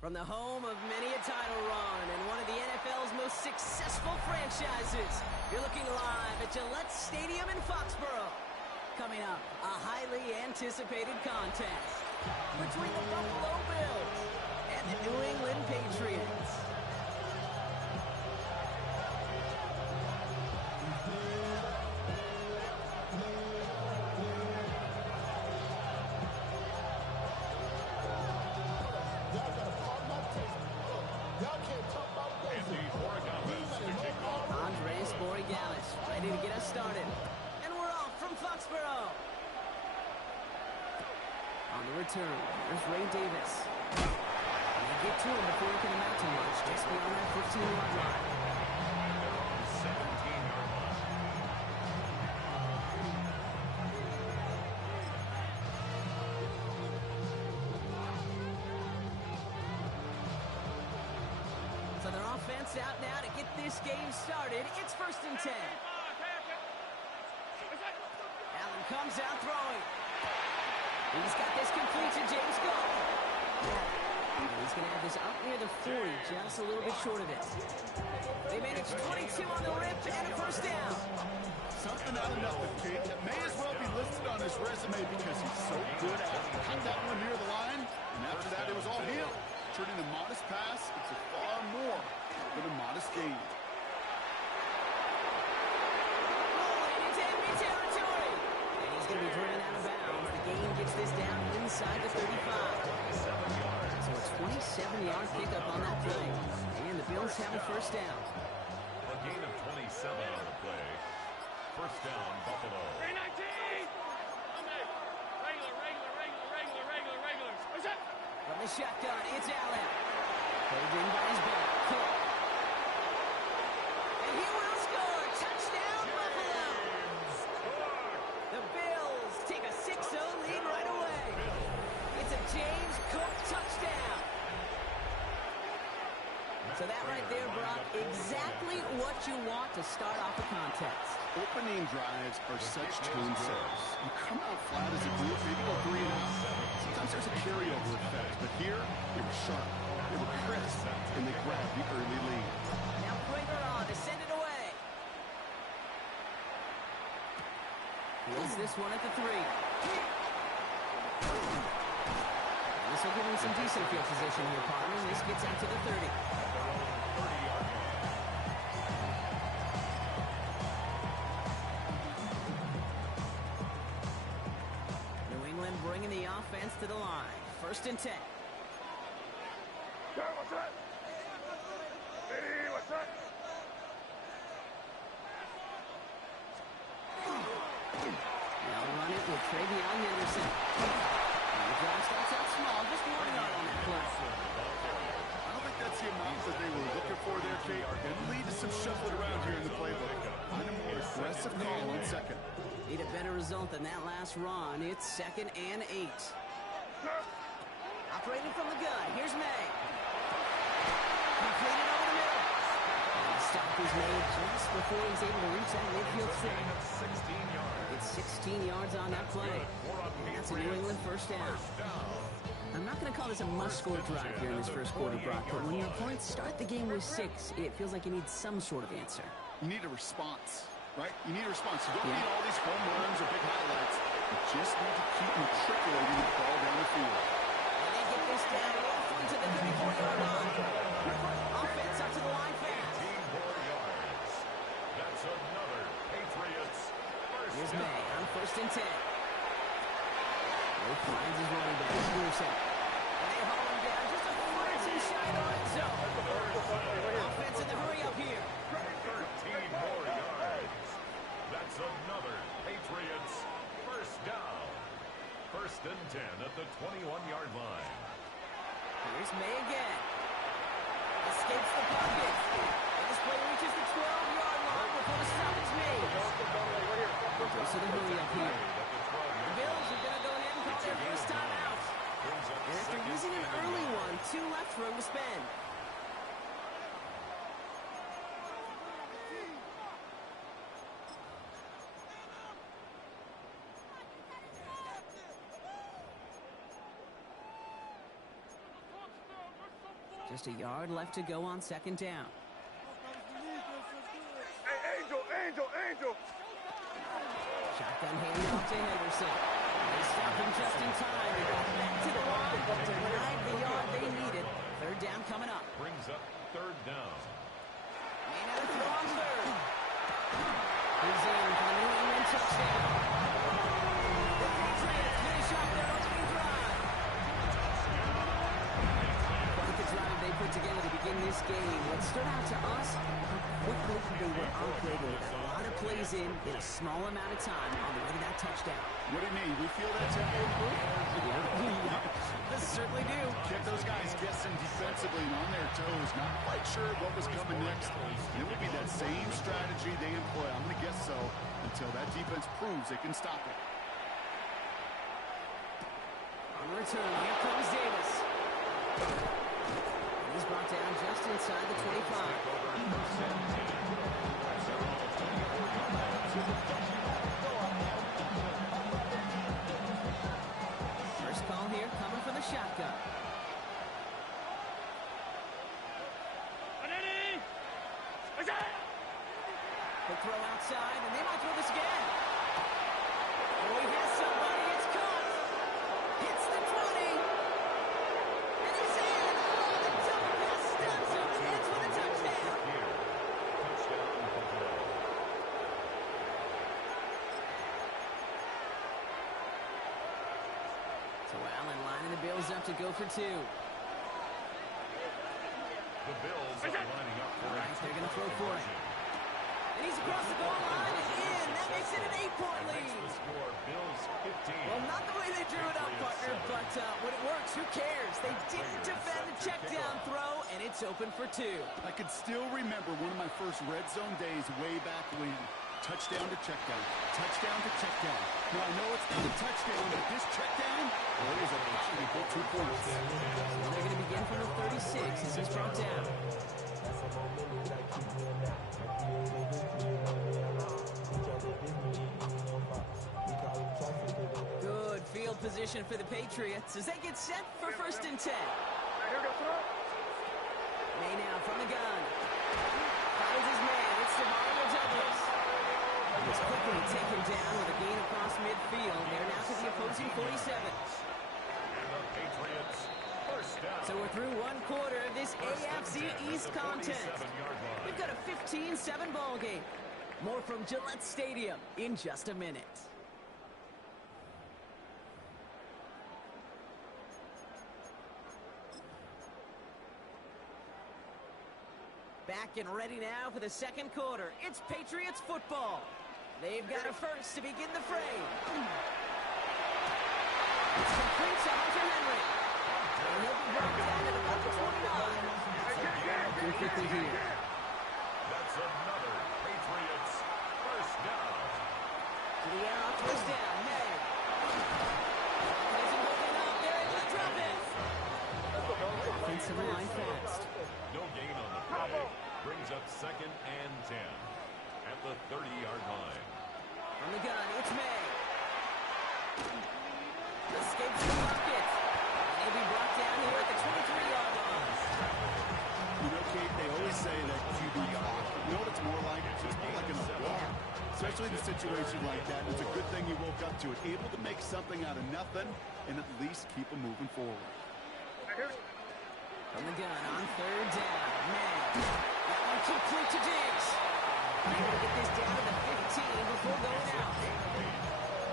From the home of many a title run and one of the NFL's most successful franchises, you're looking live at Gillette Stadium in Foxborough. Coming up, a highly anticipated contest between the Buffalo Bills and the New England Patriots. Ready to get us started. And we're off from Foxborough. On the return, there's Ray Davis. And they get to him before he can amount to much, just beyond that 15-yard line. They're on the 17-yard line. So their offense out now to get this game started. It's 1st and 10. Allen comes out throwing. He's got this complete to James Goff. He's going to have this up near the 40, just a little bit short of it. They managed 22 on the rip and a 1st down. Something out of nothing, kid. That may as well be listed on his resume because he's so good at it. Cut that one near the line, and after that, it was all him. Turning a modest pass into far more than a modest gain. Going to be driven out of bounds. The game gets this down inside the 35. So a 27-yard pickup on that play. And the Bills have a 1st down. A gain of 27 on the play. 1st down, Buffalo. 319! Regular. What's up? From the shotgun, it's Allen. Played in by his back. Cook. And he will score. Touchdown, Buffalo. The Bills take a 6-0 lead right away. It's a James Cook touchdown. So that right there, Brock, exactly what you want to start off a contest. Opening drives are such tone setters. You come out flat as a group, maybe go 3 and out. Sometimes there's a carryover effect, but here, they were sharp, they were crisp, and they grabbed the early lead. Now bring her on to send it away. Here's this one at the 3. And this will give him some decent field position here, partner. This gets out to the 30. New England bringing the offense to the line. 1st and 10. What's up? Hey, what's up? They'll run it with Travion Henderson. And the drive starts out small, just 1 yard on that play. I don't think that's the amount that they were looking for there, Kate. It'll lead to some shuffling around here in the playbook. Find a more aggressive call on 2nd. Need a better result than that last run. It's 2nd and 8. Operating from the gun. Here's May. Completed over the middle. And the stop is made just before he's able to reach that midfield strip. 16 yards. It's 16 yards on that play. And that's a New England 1st down. I'm not going to call this a must-score drive here in this 1st quarter, Brock, but when your opponents start the game with 6, it feels like you need some sort of answer. You need a response, right? You need a response. You don't need all these home runs or big highlights. You just need to keep matriculating the ball down the field. And they get this down off into the 34-yard line. Offense up to the line fast. 18 more yards. That's another Patriots 1st Here's down. May on 1st and 10. He finds his running back, Pearson. And they haul him down just a fraction shy of the red zone. Offense in the hurry up here. 13 more yards. That's another Patriots 1st down. 1st and 10 at the 21-yard line. Here's May again. Escapes the pocket. And this play reaches the 12-yard line before the stop is made. Goes to the hurry up here. The Bills are going to go ahead and call their 1st time out. And after using an early one, 2 left for him to spend. Just a yard left to go on second down. Hey, Angel! Shotgun handoff to Henderson. They stop him just in time. They got back to the line, but denied the yard they needed. Third down coming up. Brings up third down. May now throw on third. He's in for the New England touchdown. The Patriots finish off their opening drive. Quite the drive they put together to begin this game. What stood out to us, how quickly they were operating. They got a lot of plays in a small amount of time on the way to that touchdown. What do you mean? We feel that tempo improve? This certainly do. Kept those guys guessing defensively and on their toes, not quite sure what was coming next. It would be that same strategy they employ. I'm going to guess so until that defense proves they can stop it. On return, here comes Davis. He's brought down just inside the 25. First call here coming from the shotgun. The throw outside, and they might throw this again. Oh, he has somebody. It's caught. Hits the 20. And he's in. Oh, the double pass stuns him. Ends with a touchdown. So Allen lining the Bills up to go for two. The Bills are lining up for All right, they're going to throw for it. And he's across the goal line and in. That makes it an 8-point lead. the score. Bills 15. Well, not the way they drew it up, partner, but when it works, who cares? They didn't defend the check down throw, and it's open for two. I could still remember one of my first red zone days way back when. Touchdown to check down. Touchdown to check down. Now, I know it's not a touchdown, but this check down, well, it is a equal 2 points. They're going to begin from the 36 as he's brought down. Good field position for the Patriots as they get set for first and 10. May now from the gun. Finds his man. It's Demario Douglas. He's quickly taken down with a gain across midfield. They're now to the opposing 47. And the Patriots first down. So we're through one quarter of this AFC East contest. We've got a 15-7 ball game. More from Gillette Stadium in just a minute. Back and ready now for the second quarter. It's Patriots football. They've got a first to begin the fray. It's complete to Hunter Henry. And he'll be brought down at about the 29. Looking quickly here. That's another Patriots first down. To the air off first down. May. Isn't holding up. They're able to drop it. Offensive line fast. No gain on the play. Brings up second and 10 at the 30-yard line. On the gun, it's May. Escapes the pocket. And he'll be brought down here at the 23-yard line. You know, Kate, they always say that QB clock. You know what it's more like? It's more like an alarm. Especially in a situation like that. It's a good thing you woke up to it. Able to make something out of nothing and at least keep them moving forward. From the gun on third down. May. That one complete to Diggs. Able to get this down to the 15 before going out.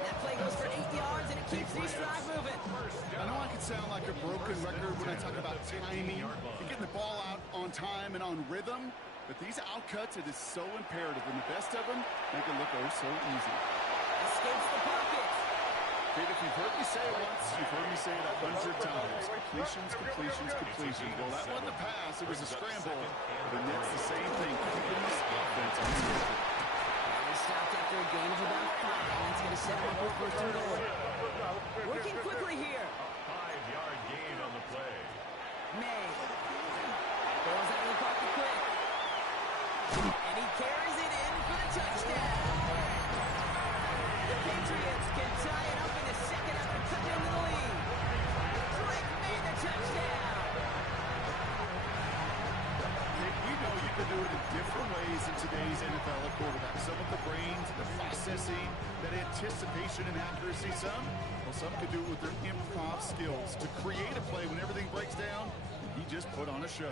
That play goes for 8 yards, and it keeps these drive moving. I know I can sound like a broken record when I talk about timing and getting the ball out on time and on rhythm, but these outcuts, it is so imperative, and the best of them make it look oh so easy. Escapes the pocket. Kate, if you've heard me say it once, you've heard me say it 100 times. Completions, completions, completions. Well, that wasn't a pass. It was a scramble. But that's the same thing. Keeping this offense on the field. They stopped after a gain of about 5. That's going to set him up with first and goal. Working quickly here. 5-yard gain on the play. May. Throws out of the pocket quick. And he carries it in for the touchdown. The Patriots can tie it up in the second after cutting into the lead. Drake made the touchdown. quarterback. Some with the brains, the processing, that anticipation and accuracy. Some could do it with their improv skills to create a play when everything breaks down. He just put on a show.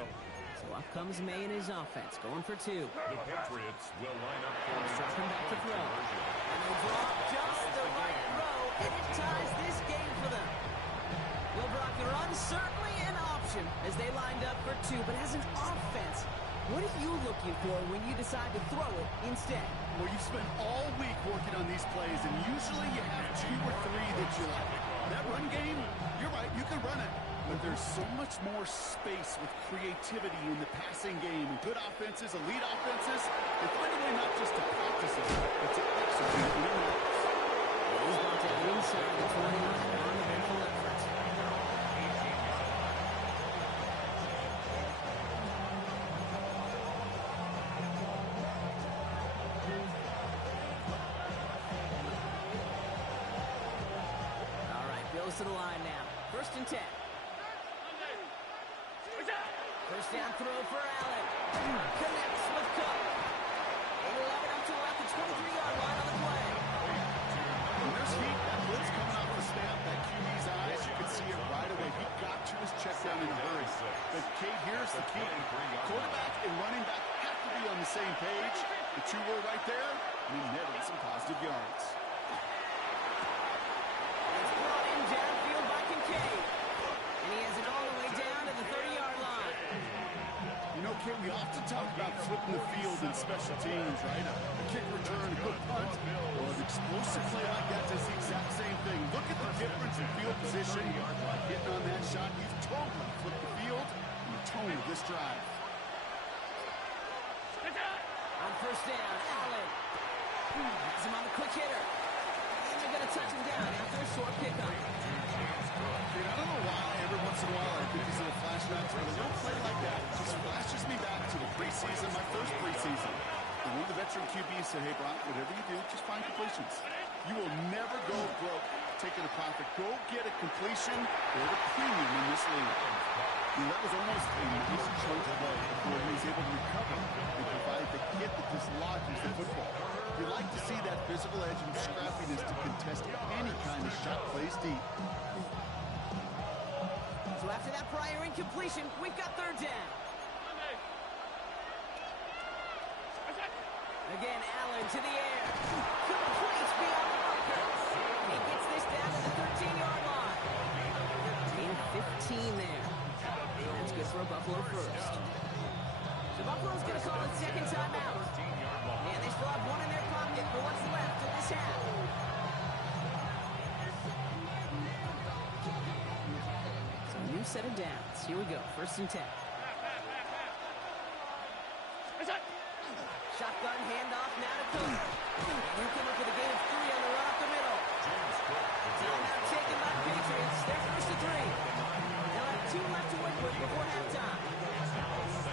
So up comes May in his offense, going for two. The Patriots will line up for Dropping back to throw. And they drop just the right throw, and it ties this game for them. Well, Brock, the run certainly an option as they lined up for two, but as an offense, what are you looking for when you decide to throw it instead? Well, you spend all week working on these plays, and usually you have two or three that you like. That run game, you're right, you can run it. But there's so much more space with creativity in the passing game. And good offenses, elite offenses, they find a way not just to practice it, but to execute it. He's brought down inside the 20 on the mental effort. All right, Bills to the line now. 1st and 10. First down throw for Allen. Connects with Cook. They will have it up to about the 23-yard line on the play. When there's heat, that blitz coming off the snap, that QB's eyes, you can see it right away. He got to his check down in a hurry. But Kate, here's the key. Quarterback and running back have to be on the same page. The two were right there, and he netted some positive yards. It's brought in downfield by Kincaid. And he has it all the way down to the 30-yard line. You know, Kate, we often talk about flipping the field in special teams, right? A kick return, a good punt, or an explosive play like that does the exact same thing. Look at the difference in field position. Getting on that shot, you've totally flipped the field and the tone of this drive. On first down, Allen. Has him on the quick hitter. And they're going to touch him down after a short pickup. Dude, I don't know why every once in a while I get these little flashbacks, but a little play like that just flashes me back to the preseason, my first preseason. And one of the veteran QBs said, hey, Brock, whatever you do, just find completions. You will never go broke taking a profit. Go get a completion or a premium in this league. That was almost a nice chunk play before he was able to recover and provide the hit that dislodges the football. You like to see that physical edge and scrappiness to contest any kind of shot plays deep. So after that prior incompletion, we've got 3rd down. Again, Allen to the air. Complete beyond the marker. He gets this down to the 13-yard line. Gain 15 there. That's good for a Buffalo first. So Buffalo's going to call it 2nd timeout. And they still have one in their pocket for what's left of this half. So a new set of downs. Here we go. 1st and 10. Shotgun handoff now to Cook. You come up with a gain of 3 on the run up the middle. Timeout taken by the Patriots. They're 1st and 3. They'll have 2 left to work with before halftime.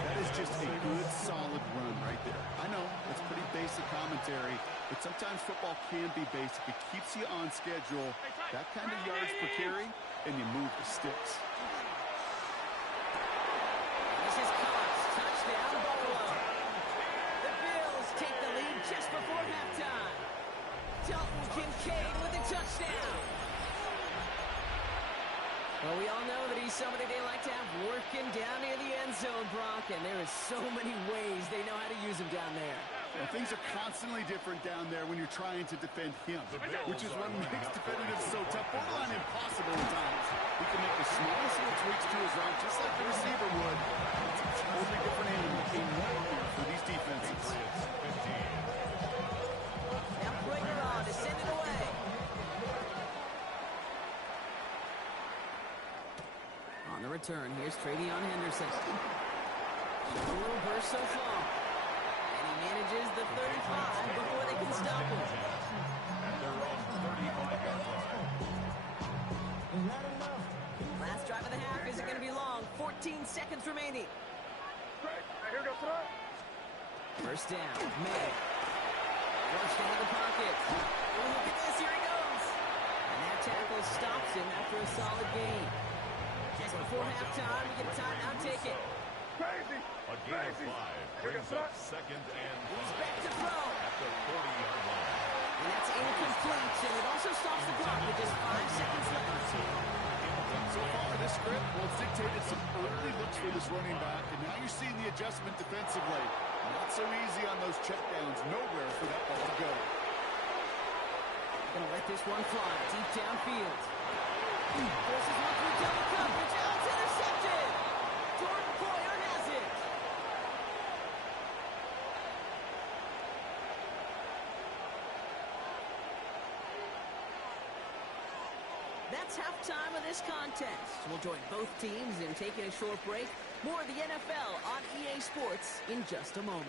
That is just a good, solid run right there. I know, that's pretty basic commentary, but sometimes football can be basic. It keeps you on schedule, that kind of yards per carry, and you move the sticks. This is Cox. Touchdown, Buffalo. The Bills take the lead just before halftime. Dalton Kincaid with a touchdown. Well, we all know that he's somebody they like to have working down near the end zone, Brock, and there is so many ways they know how to use him down there. Well, things are constantly different down there when you're trying to defend him, which is what makes defending him so tough, borderline impossible at times. He can make the smallest little tweaks to his route, just like the receiver would. It's a totally different animal, a nightmare for these defenses. Now Prager on to send it away. On the return, here's Travion Henderson. A little burst so far. And he manages the 35 before they can stop him. They're on 35-yard line. Last drive of the half isn't going to be long. 14 seconds remaining. First down, May. Rushed into the pocket. Oh, look at this, here he goes. And that tackle stops him after a solid gain. Just before halftime, we get a timeout ticket. A gain of 5 brings up 2nd and 5. He's back to throw. the 40-yard line. And that's incomplete, and it also stops the clock with just 5 seconds left. So far, this script, well, it's dictated some early looks for this running back, and now you're seeing the adjustment defensively. Not so easy on those checkdowns. Nowhere for that ball to go. Gonna let this one fly deep downfield. Forces one through double coverage. Now it's intercepted. Jordan Poyer has it. That's halftime of this contest. We'll join both teams in taking a short break. More of the NFL on EA Sports in just a moment.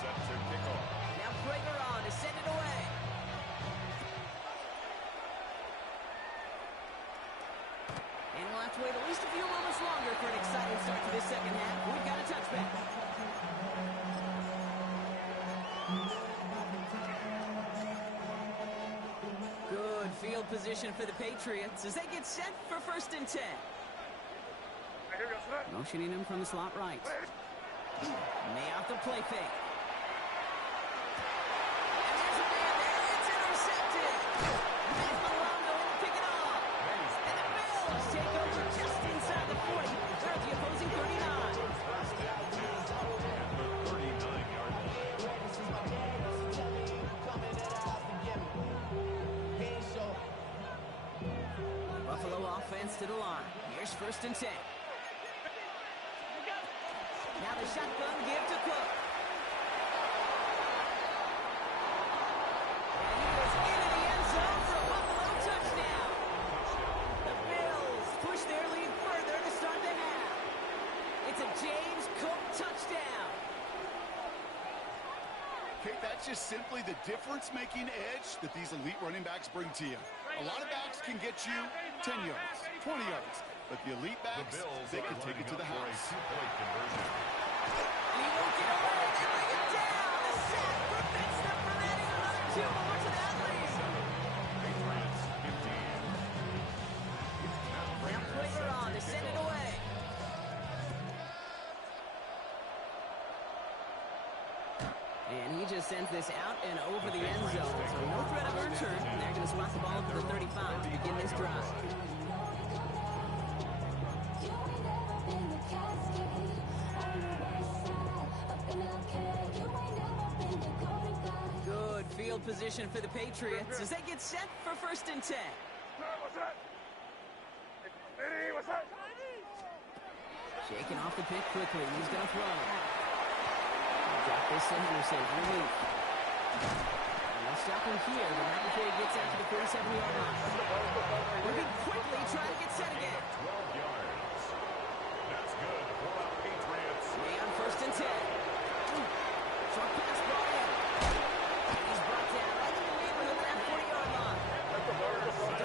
Set to kick off. Now Prager on to send it away. And we'll have to wait at least a few moments longer for an exciting start to this second half. We've got a touchback. Good field position for the Patriots as they get set for 1st and 10. Motioning him from the slot right. May have to play fake. To the line. Here's 1st and 10. Now the shotgun give to Cook. And he is into the end zone for a Buffalo touchdown. The Bills push their lead further to start the half. It's a James Cook touchdown. Okay, that's just simply the difference-making edge that these elite running backs bring to you. A lot of backs can get you 10 yards, 20 yards, but the elite backs, they can take it to the house. He won't get away. They bring it down. The sack prevents them from adding another 2 more to that lead. Now Prager on to send it away. And he just sends this out and over the end zone. So no threat of a return. And they're going to spot the ball up to the 35 to begin this drive. Good field position for the Patriots as they get set for 1st and 10. Shaking off the pick quickly. He's going to throw. Got this in Henderson. Relief. And they'll stop him here, but not before he gets out to the 47-yard line. Moving quickly, trying to get set again. 12 yards. That's good for the Patriots. Way on 1st and 10. Short pass ball in. And he's brought down right in the neighborhood of that 40-yard line.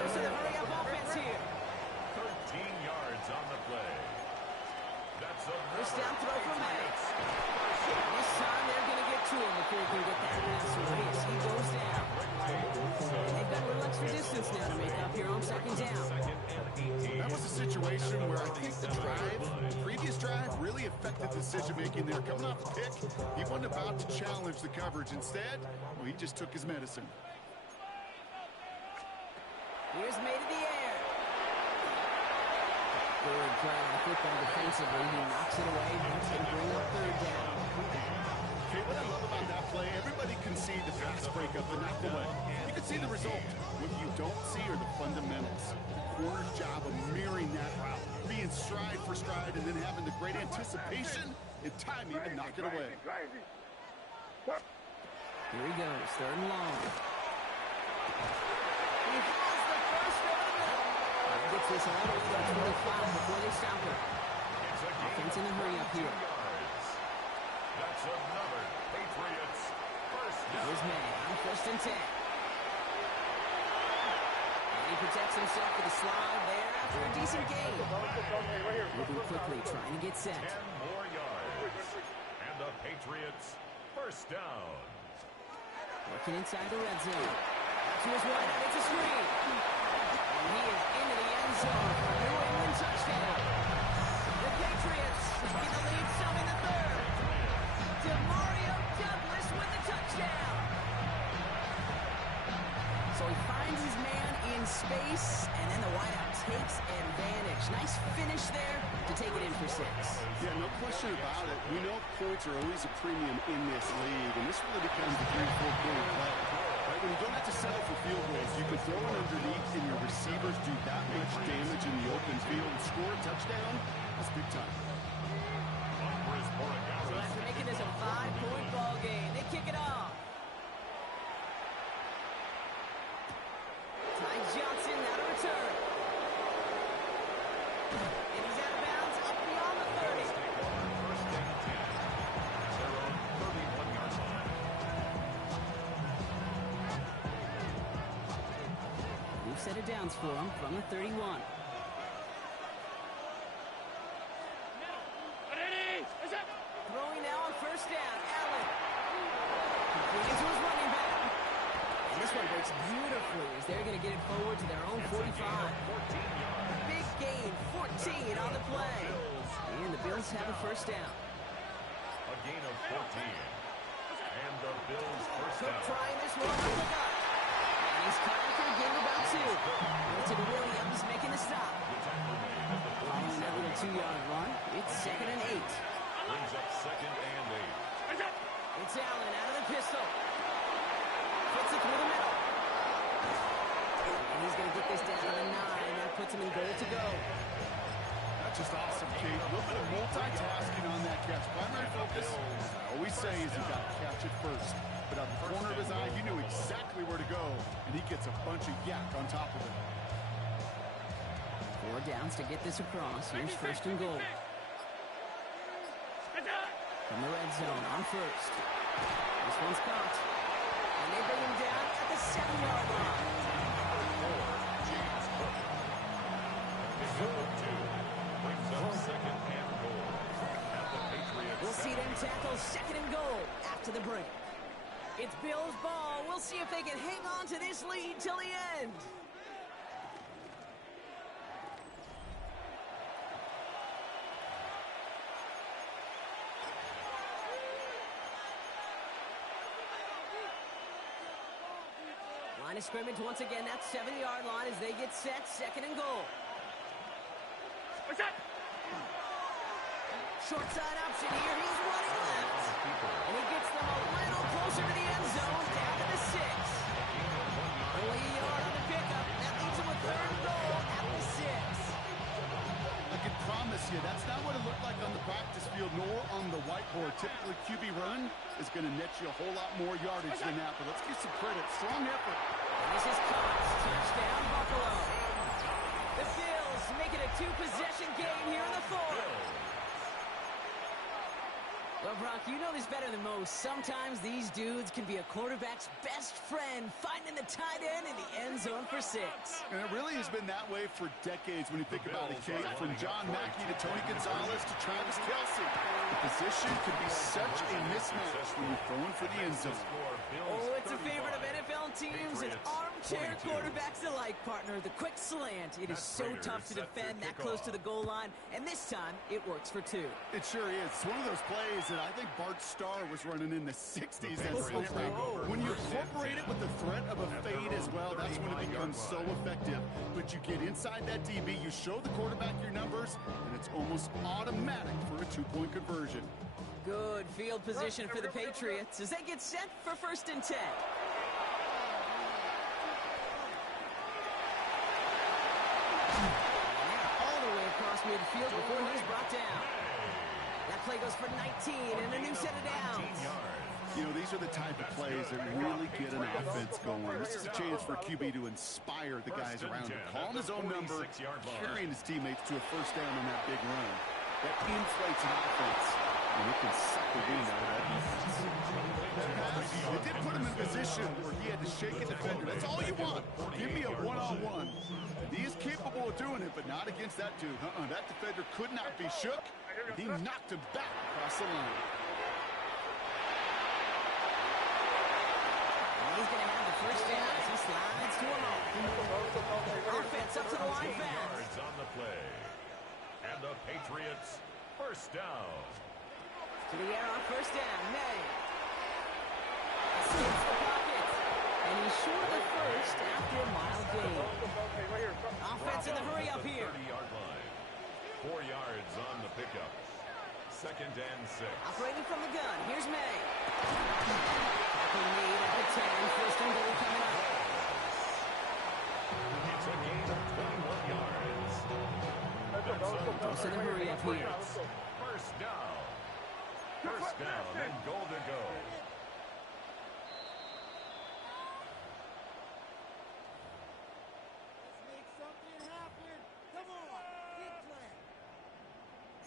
Those are the hurry-up offense here. 13 yards on the play. That's a First down throw for May. This time they're going to get to him before he can get that pass away as he goes down. They've got a little extra distance now to make up here on 2nd down. That was a situation where I think the previous drive, really affected decision-making there. Coming off the pick, he wasn't about to challenge the coverage. Instead, well, he just took his medicine. Here's May to the air. Good play on the football defensively. He knocks it away. That's going to bring up 3rd down. Okay, what I love about that play, everybody can see the pass breakup and not the way. You can see the result. What you don't see are the fundamentals. Corner's job of mirroring that route, being stride for stride, and then having the great anticipation and timing to knock it away. Here he goes, 3rd and long. He has the first over the middle. Gets this all the way to the 25 before they stop him. Offense in a hurry up here. That's another Patriots first down. Here's May on 1st and 10. And he protects himself with a slide there after a decent gain. Moving quickly, trying to get set. 10 more yards. And the Patriots first down. Working inside the red zone. To his right, and it's a screen. And he is into the end zone for a New England touchdown. The Patriots taking the lead some in the third. Demario Douglas with the touchdown. So he finds his man in space, and then the wideout takes advantage. Nice finish there to take it in for 6. Yeah, no question about it. We know points are always a premium in this league, and this really becomes a 3-4 point play. Right, when you don't have to settle for field goals, you can throw it underneath, and your receivers do that much damage in the open field and score a touchdown. That's big time. So after making this a 5-point ball game, they kick it off. Ty Johnson out of return. And he's out of bounds up beyond the 30. First and 10. Their own 31-yard line. New set of downs for him from the 31. Throwing now on first down. Allen. Completing to his running back. And this one breaks beautifully as they're going to get it forward to their own 45. Big gain, 14 on the play. And the Bills have a first down. A gain of 14. And the Bills first Cook down. trying this one to pick up. And he's caught for a gain of about 2. Milton Williams making the stop. Following that little 2-yard run, it's 2nd and 8. Brings up 2nd and 8. It's Allen out of the pistol. Fits it through the middle. And he's going to get this down to the 9. That puts him in goal to go. That's just awesome, Kate. A little bit of multitasking on that catch. Primary focus, I always say, is you got to catch it first. But out the corner of his eye, he knew exactly where to go, and he gets a bunch of yak on top of it. 4 downs to get this across. Here's first and goal. From the red zone on first. This one's caught. And they bring him down at the 7-yard line. Brings up 2nd and goal. At the Patriots. We'll see them tackle 2nd and goal after the break. It's Bills ball. We'll see if they can hang on to this lead till the end. Line of scrimmage once again, that 7-yard line as they get set, 2nd and goal. Short side option here, he's running left. And he gets them a little closer to the end zone, down to the 6. Only a yard on the pickup, that leaves him with 3rd and goal at the 6. I can promise you, that's not what it looked like on the practice field nor on the whiteboard. Typically, QB run is going to net you a whole lot more yardage than that, but let's give some credit. Strong effort. And this is Cox, touchdown Buffalo. The Bills make it a 2-possession game here in the 4th. Well, Brock, you know this better than most. Sometimes these dudes can be a quarterback's best friend, finding the tight end in the end zone for 6. And it really has been that way for decades when you think about it, Kate. From John Mackey to Tony Gonzalez to Travis Kelce. The position can be such a mismatch when you're throwing for the end zone. Oh, it's a favorite of NFL teams and armchair quarterbacks alike, partner. The quick slant. It is so tough to defend that close to the goal line, and this time it works for 2. It sure is. It's one of those plays that I think Bart Starr was running in the 60s. That slant. When you incorporate it with the threat of a fade as well, that's when it becomes so effective. But you get inside that DB, you show the quarterback your numbers, and it's almost automatic for a 2-point conversion. Good field position for the Patriots as they get set for 1st and 10. All the way across midfield before he's brought down. That play goes for 19 and a new set of downs. You know, these are the type of plays that really get an offense going. This is a chance for QB to inspire the guys around him. Calling his own number, carrying his teammates to a first down on that big run. That inflates an offense, and it can suck the wind out of that defense. It did put him in a position where he had to shake a defender. That's all you want. Give me a one-on-one. He is capable of doing it, but not against that dude. That defender could not be shook. He knocked him back across the line. He's going to have the first down as he slides to him. Offense up to the line fast. Yards on the play. And the Patriots first down. the air on first down. May. Escapes the pocket. And he's short of the first after a mild gain. Offense in the hurry up here. 30-yard line. 4 yards on the pickup. 2nd and 6. Operating from the gun. Here's May. Tackle lead at the 10. First and goal coming up. It's a gain of 21 yards. Close to the hurry up here. First down. First down and goal to go.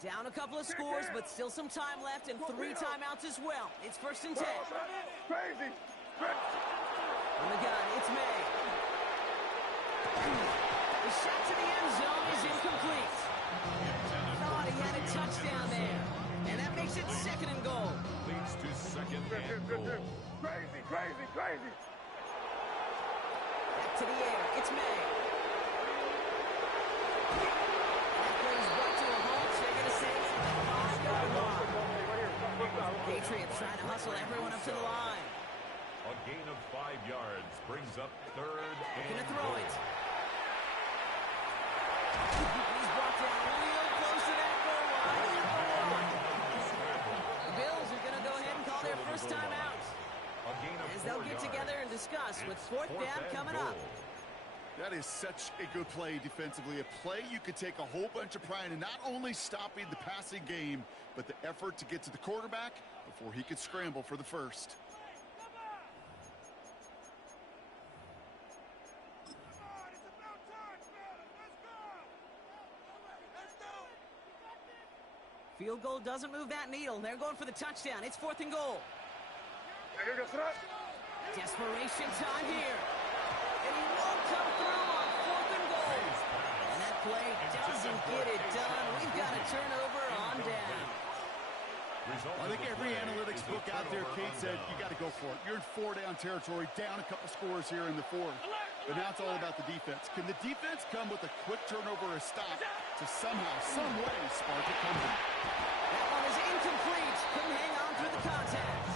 Down a couple of scores, but still some time left and 3 timeouts as well. It's 1st and 10. Crazy. On the gun, it's May. The shot to the end zone is incomplete. Thought he had a touchdown there. And that makes it 2nd and goal. Leads to 2nd and goal. Crazy. Back to the air, it's May. That plays right to a halt. They're going to say it's the 5-yard line. Patriots trying to hustle everyone up to the line. A gain of 5 yards brings up 3rd and Gonna throw goal. it. He's brought down real close to that goal line. The Bills are going to go ahead and call their first time out. A gain of As 4 they'll get yards. together and discuss with It's 4th down and coming goal. up. That is such a good play defensively. A play you could take a whole bunch of pride in not only stopping the passing game, but the effort to get to the quarterback before he could scramble for the first. Field goal doesn't move that needle. They're going for the touchdown. It's 4th and goal. Desperation time here. And he won't come through on 4th and goal. And that play doesn't get it done. We've got a turnover on down. I think every analytics book out there, Kate, said you got to go for it. You're in 4-down territory, down a couple scores here in the 4th. But now it's all about the defense. Can the defense come with a quick turnover or a stop to somehow, some way, spark a comeback? That one is incomplete. Couldn't hang on through the contact.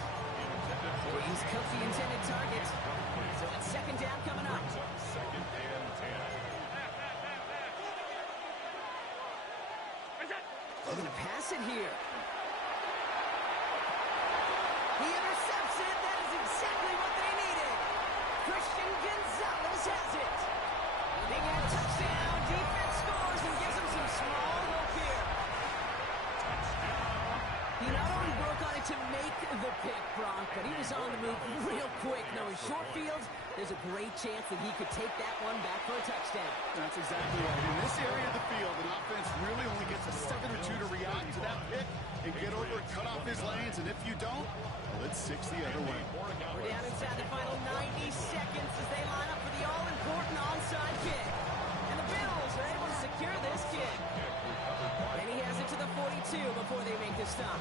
He's cooked the intended target. So it's 2nd down coming up. 2nd and 10. They're going to pass it here. He intercepts it. That is exactly what they needed. Christian Gonzalez has it. Big end touchdown. Defense scores and gives them some small hope here. He not only broke on it to make the pick, Bronk, but he was on the move real quick. Knowing short field, there's a great chance that he could take that one back for a touchdown. That's exactly right. In this area of the field, an offense really only gets a second or two to react to that pick and get over and cut off his lanes. And if you don't, well, it's 6 the other way. We're down inside the final 90 seconds as they line up for the all-important onside kick. And the Bills are able to secure this kick. And he has it to the 42 before they make the stop.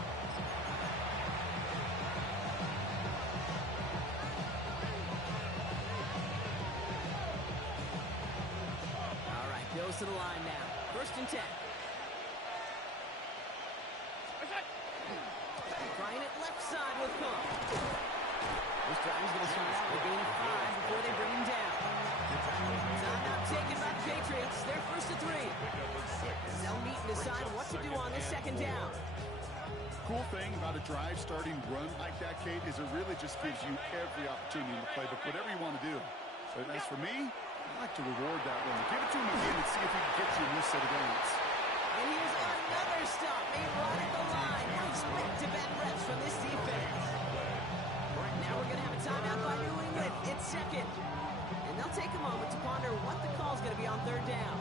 All right, goes to the line now. 1st and 10. Trying it left side with Cook. This drive is going to start out with gain of 5 before they bring him down. Time out taken by the Patriots. They're 1st and 3. They'll meet and decide what to do on this 2nd down. Cool thing about a drive starting run like that, Kate, is it really just gives you every opportunity in the playbook, whatever you want to do. But as for me, I like to reward that one. Give it to him again and see if he can get you in this set of downs. And here's another stop made right at the line. Nice back-to-back reps from this defense. Now we're going to have a timeout by New England. It's 2nd. And they'll take a moment to ponder what the call is going to be on 3rd down.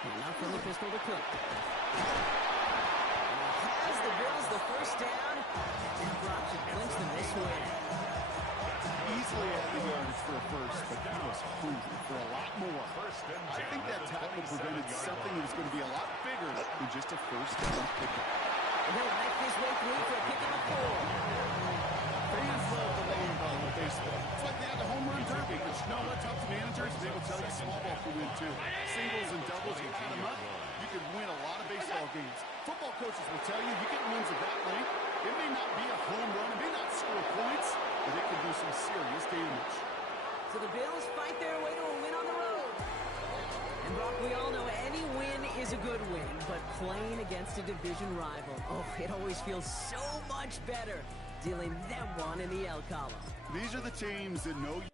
And now from the pistol to Cook. Has the Bills the 1st down. And Brock should clinch them this way. Easily at the yardage for a first, but that was hungry for a lot more. I think that tackle prevented something that was going to be a lot bigger than just a 1st down pickup. And he'll make his way through for a pick of the 4. Fans love the lane ball. baseball. It's like they had the home run derby, but you know what? Talk to managers, they will tell you small ball can win too. Singles and doubles, you add them up, you can win a lot of baseball games. Football coaches will tell you get wins of that length. It may not be a home run, it may not score points, but it can do some serious damage. So the Bills fight their way to a win on the road. And Brock, we all know any win is a good win, but playing against a division rival, oh, it always feels so much better dealing them one in the L column. These are the teams that know you.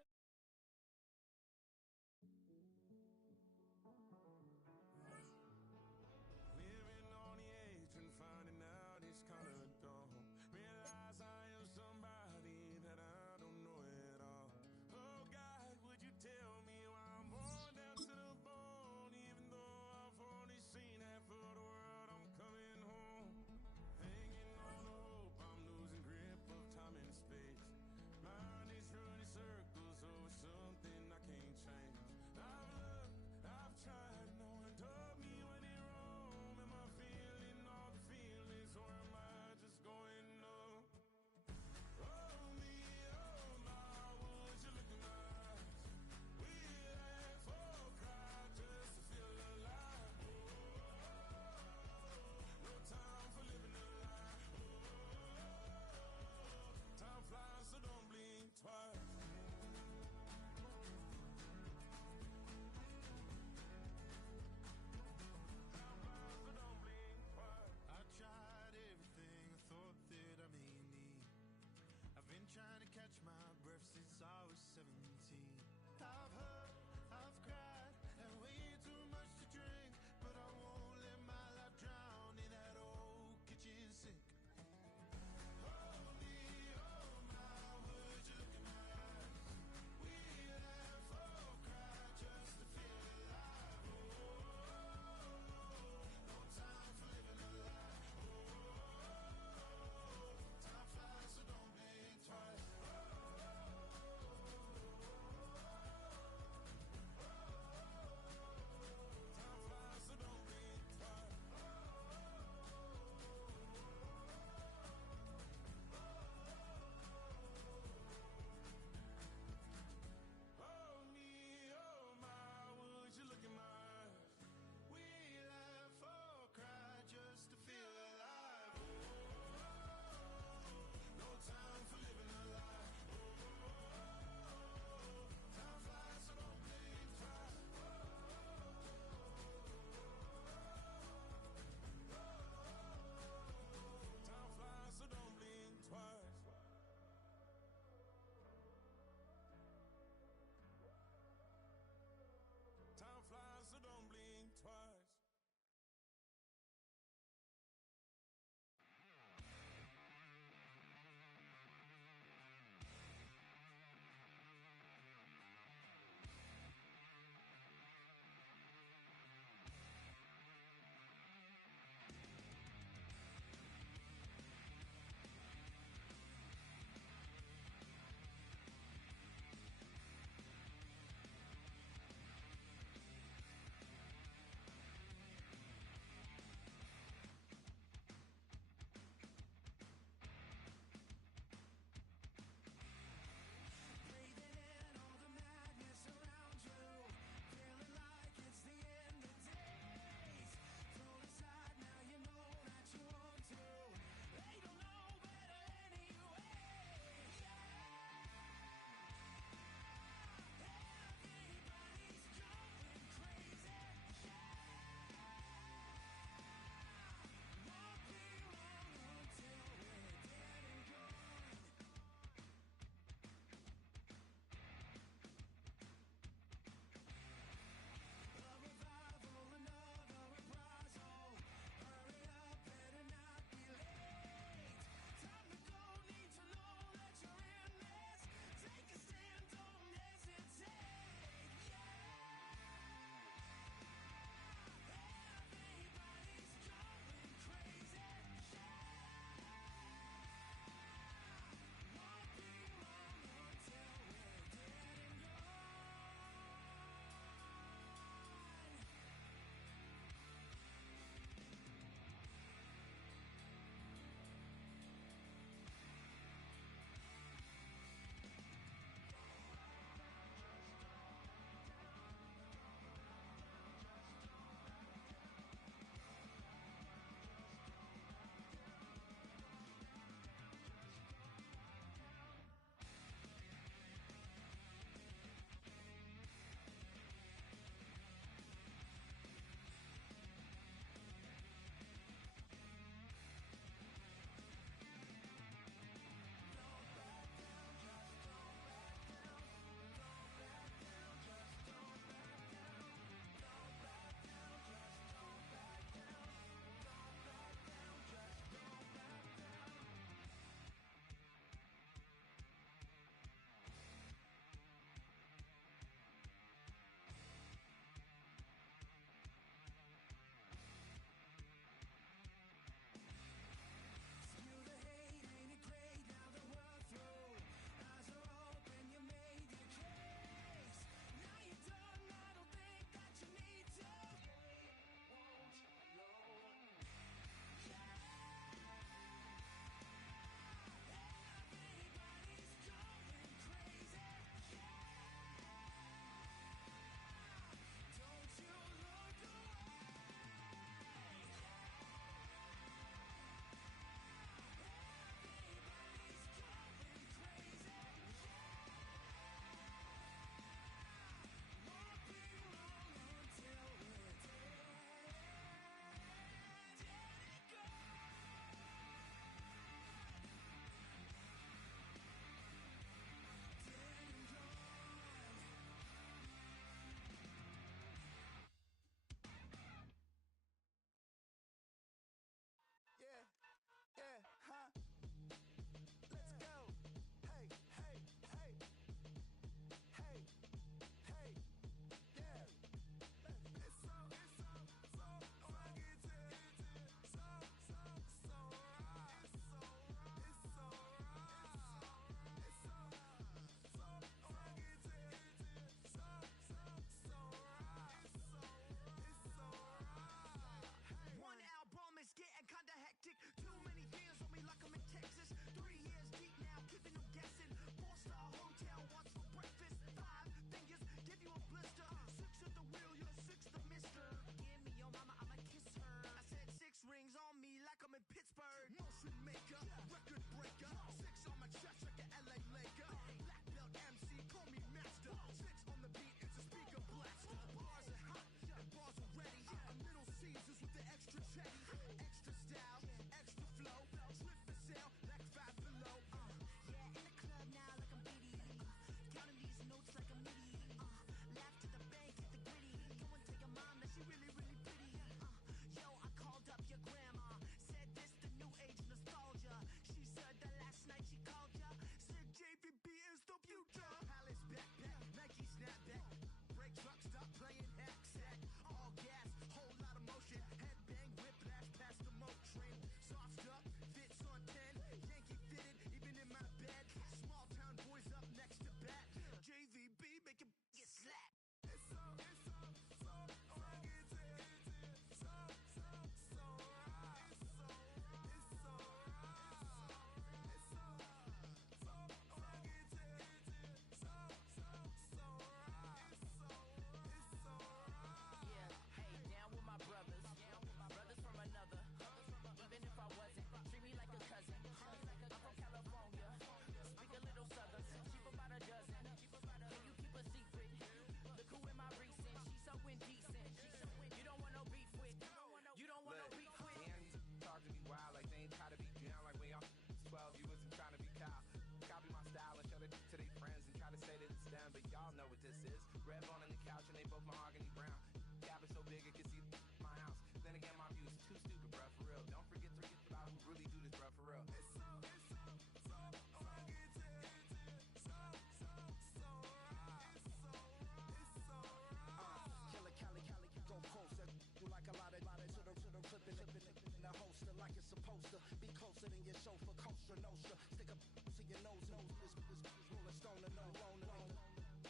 Damn, you talk to me wild like they ain't try to be down like when y'all 12, you wasn't trying to be Kyle. Copy my style and show it to their friends and try to say that it's them, but y'all know what this is. Red bone on the couch and they both mahogany brown. Gap is so big it can see my house. Then again, my view is too stupid, bruh, for real. Don't forget about who really do this, bruh, for real. Killer Cali, go post that you like a lot of clipping in the holster like it's supposed to be closer than your chauffeur, Costa Nostra. Stick up to your nose, this rolling stone and no loner.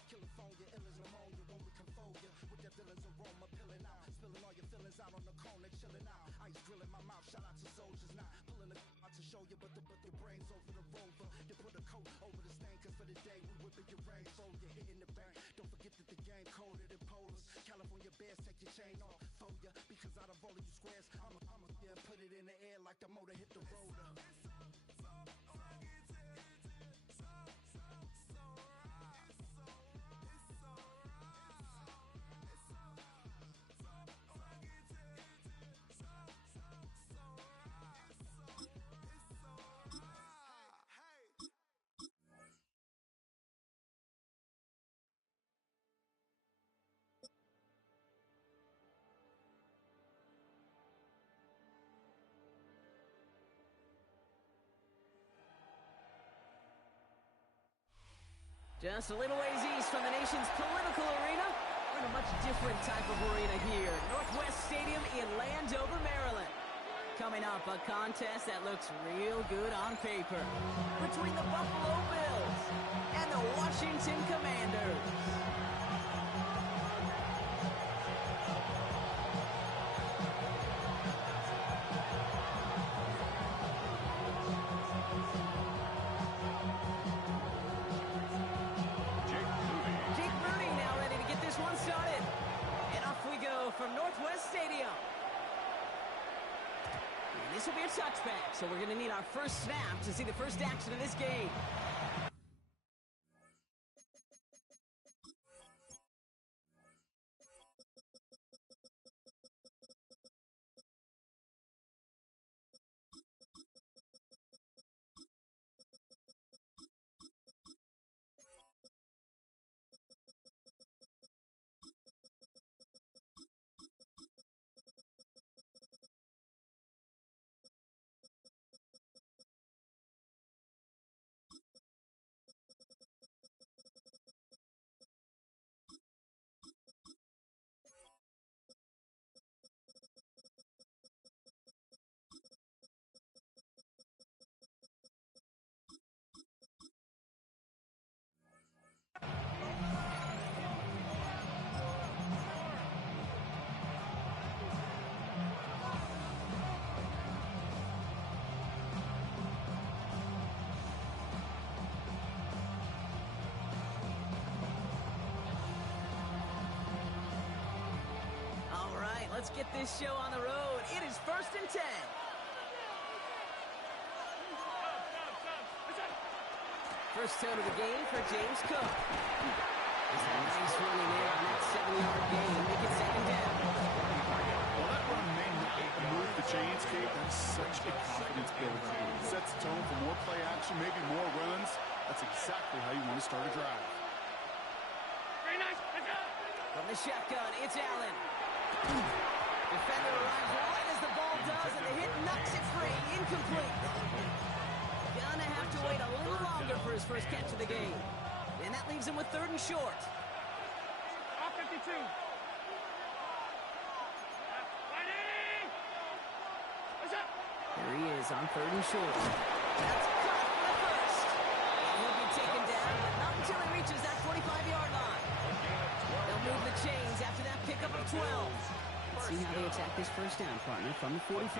California, ill as pneumonia when we confold you with the villain's aroma, pilling out, spilling all your feelings out on the corner, chilling out. Ice grilling my mouth, shout out to soldiers, not pulling the out to show you, but your brains over the rover. You put a coat over the stain, cause for the day we whipping your rain, so you're hitting the bank. Don't forget that the game colder than polars. California bears, take your chain off for ya, because out of all of you squares, I'ma yeah, put it in the air like the motor hit the roller. Just a little ways east from the nation's political arena, we're in a much different type of arena here. Northwest Stadium in Landover, Maryland. Coming up, a contest that looks real good on paper between the Buffalo Bills and the Washington Commanders. From Northwest Stadium. And this will be a touchback, so we're going to need our first snap to see the first action of this game. Let's get this show on the road. It is 1st and 10. First toe to the game for James Cook. It's a nice running there on that 7-yard gain. Make it 2nd down. Well, that run may not move the chains, Kate. That's such a confidence builder. It sets the tone for more play action, maybe more runs. That's exactly how you want to start a drive. Very nice. From the shotgun, it's Allen. Defender arrives right as the ball does, and the hit knocks it free. Incomplete. Gonna have to wait a little longer for his first catch of the game. And that leaves him with 3rd and short. Off 52. There he is on 3rd and short. That's caught for the first. And he'll be taken down, but not until he reaches that 45-yard line. They'll move the chains after that pickup of 12. Let's see how they attack this first down, partner, from the 45. First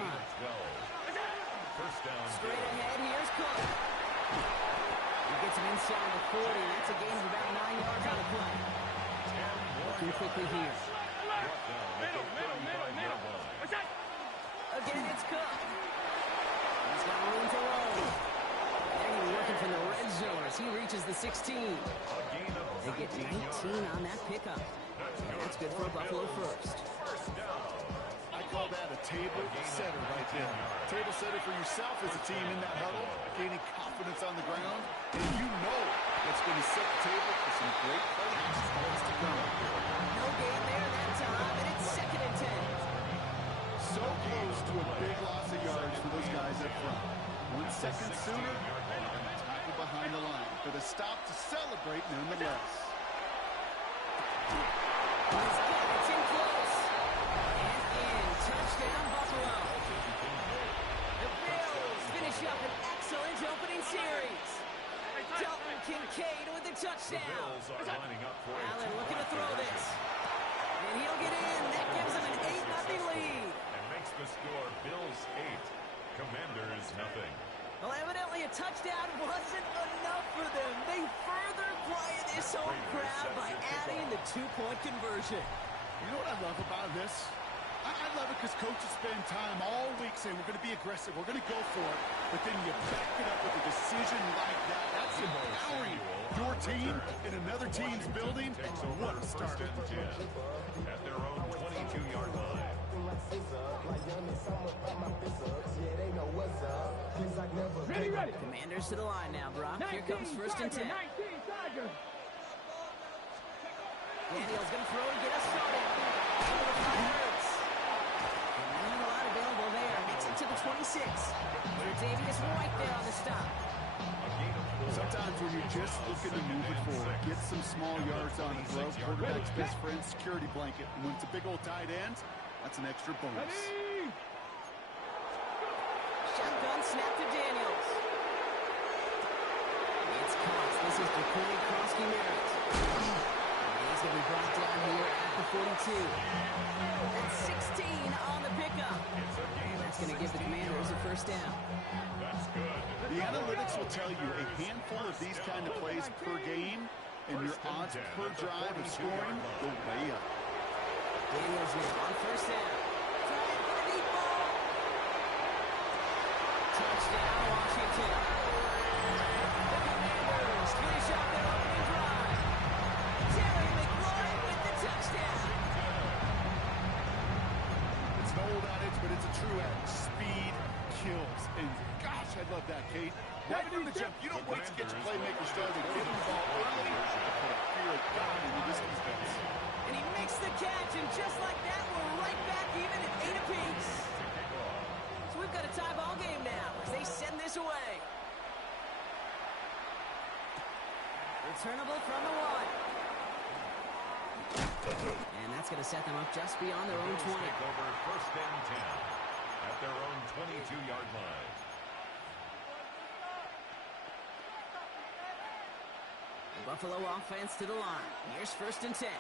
down. Straight ahead, here's Cook. He gets him inside the 40. That's a gain of about 9 yards on the play. Looking quickly here. Middle. Again, it's Cook. He's got room to roll. And he's working from the red zone as he reaches the 16. They get 19 on that pickup. That's good for a Buffalo first. First down. I call that a table setter right there. Table setter for yourself as a team in that huddle, gaining confidence on the ground, and you know that's going to set the table for some great plays to come. No gain there that time, and it's 2nd and 10. So close to a big loss of yards for those guys up front. 1 second sooner, and a tackle behind the line. But a stop to celebrate nonetheless. It's in close. And in. Touchdown, Buffalo. The Bills finish up an excellent opening series. Dalton Kincaid with the touchdown. Bills are lining up for Allen looking to throw this. And he'll get in. That gives him an 8-0 lead. And makes the score Bills 8, Commanders 0. Well, evidently a touchdown wasn't enough for them. They further quiet this home crowd by adding the 2-point conversion. You know what I love about this? I love it because coaches spend time all week saying we're going to be aggressive, we're going to go for it, but then you back it up with a decision like that. That's empowering your team in another team's building. Takes over What a start. first and 10 at their own 22-yard line. Ready, ready. Commanders to the line now, Brock. Here comes 1st and 10. 19 Tigers. Daniel's going to throw and get us started. Over the 5 yards. And not a lot available there. Makes it to the 26. Davius White there on the stop. Sometimes when you're just looking to move it forward, get some small yards on a throw, quarterback's best friend, security blanket. And when it's a big old tight end, that's an extra bonus. Ready. Shotgun snap to Daniels. It's Cox. This is Jacoby Krosky-Merritt. He's going to be brought down here at the 42. That's 16 on the pickup. That's going to give the Commanders a 1st down. That's good. The analytics will tell you a handful of these kind of plays per game, and your odds per drive of scoring go way up. Daniels now on 1st down. Trying for the deep ball. Touchdown, Washington. The Commanders finish up their opening drive. Terry McLaurin with the touchdown. It's an old adage, but it's a true adage. Speed kills. And gosh, I love that, Kate. Right from the jump, you don't wait to get your playmaker started. Get the ball early to put a fear of God into this defense. And he makes the catch, and just like that, we're right back even at 8 apiece. So we've got a tie ball game now as they send this away. Returnable from the 1. And that's going to set them up just beyond their own 20. Take over 1st and 10 at their own 22-yard line. The Buffalo offense to the line. Here's 1st and 10.